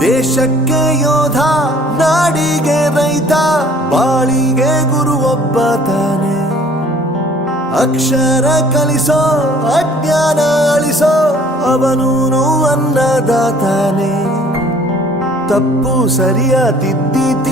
ದೇಶಕ್ಕೆ ಯೋಧ, ನಾಡಿಗೆ ರೈತ, ಬಾಳಿಗೆ ಗುರು ಒಬ್ಬ ತಾನೆ. ಅಕ್ಷರ ಕಲಿಸೋ, ಅಜ್ಞಾನ ಅಳಿಸೋ, ಅವನು ನೋವನ್ನದ ತಾನೆ ತಪ್ಪು ಸರಿಯ ತಿದ್ದಿ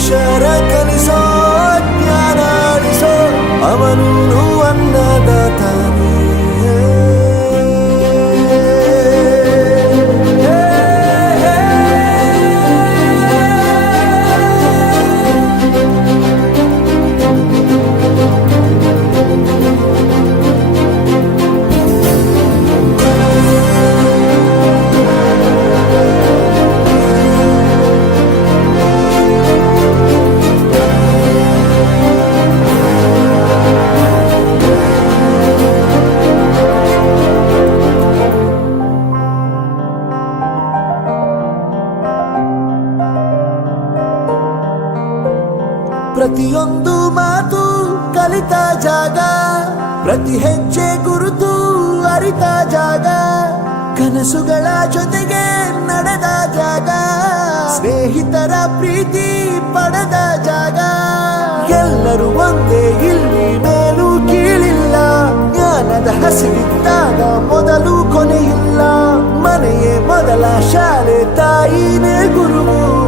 ಅಕ್ಷರ ಕಲಿಸೋ ಜ್ಞಾನ ಅಳಿಸೋ ಅವನು ಅನ್ನದಾತಾನೆ ಪ್ರತಿಯೊಂದು ಮಾತು ಕಲಿತ ಜಾಗ, ಪ್ರತಿ ಹೆಜ್ಜೆ ಗುರುತು ಅರಿತ ಜಾಗ, ಕನಸುಗಳ ಜೊತೆಗೆ ನಡೆದ ಜಾಗ, ಸ್ನೇಹಿತರ ಪ್ರೀತಿ ಪಡೆದ ಜಾಗ. ಎಲ್ಲರೂ ಒಂದೇ ಇಲ್ಲಿ, ಮೇಲೂ ಕೀಳಿಲ್ಲ, ಜ್ಞಾನದ ಹಸಿವಿದ್ದಾಗ ಮೊದಲು ಕೊನೆಯಿಲ್ಲ. ಮನೆಯೇ ಮೊದಲ ಶಾಲೆ ತಾಯಿನೇ ಗುರುವು.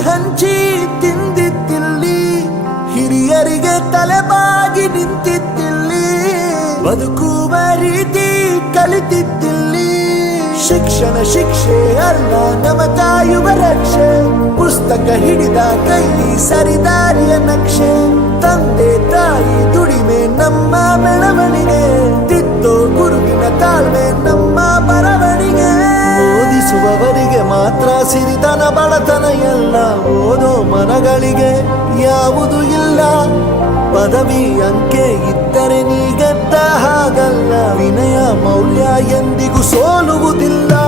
ಹಂಚಿ ತಿಂದಿತ್ತಿಲ್ಲಿ, ಹಿರಿಯರಿಗೆ ತಲೆಬಾಗಿ ನಿಂತಿತ್ತಿಲ್ಲಿ, ಬದುಕುವ ರೀತಿ ಕಲಿತಿದ್ದಿಲ್ಲಿ ಶಿಕ್ಷಣ ಶಿಕ್ಷೆ ಅಲ್ಲ ನಮ ತಾಯುವ ರಕ್ಷೆ. ಪುಸ್ತಕ ಹಿಡಿದ ಕೈ ಸರಿದಾರಿಯ ನಕ್ಷೆ. ತಂದೆ ತಾಯಿ ದುಡಿಮೆ ನಮ್ಮ ಬೆಳವಣಿಗೆ ಬಡತನ ಎಲ್ಲ ಓದೋ ಮನಗಳಿಗೆ ಯಾವುದು ಇಲ್ಲ. ಪದವಿ ಅಂಕೆ ಇದ್ದರೆ ನೀ ಗೆದ್ದ ಹಾಗಲ್ಲ. ವಿನಯ ಮೌಲ್ಯ ಎಂದಿಗೂ ಸೋಲುವುದಿಲ್ಲ.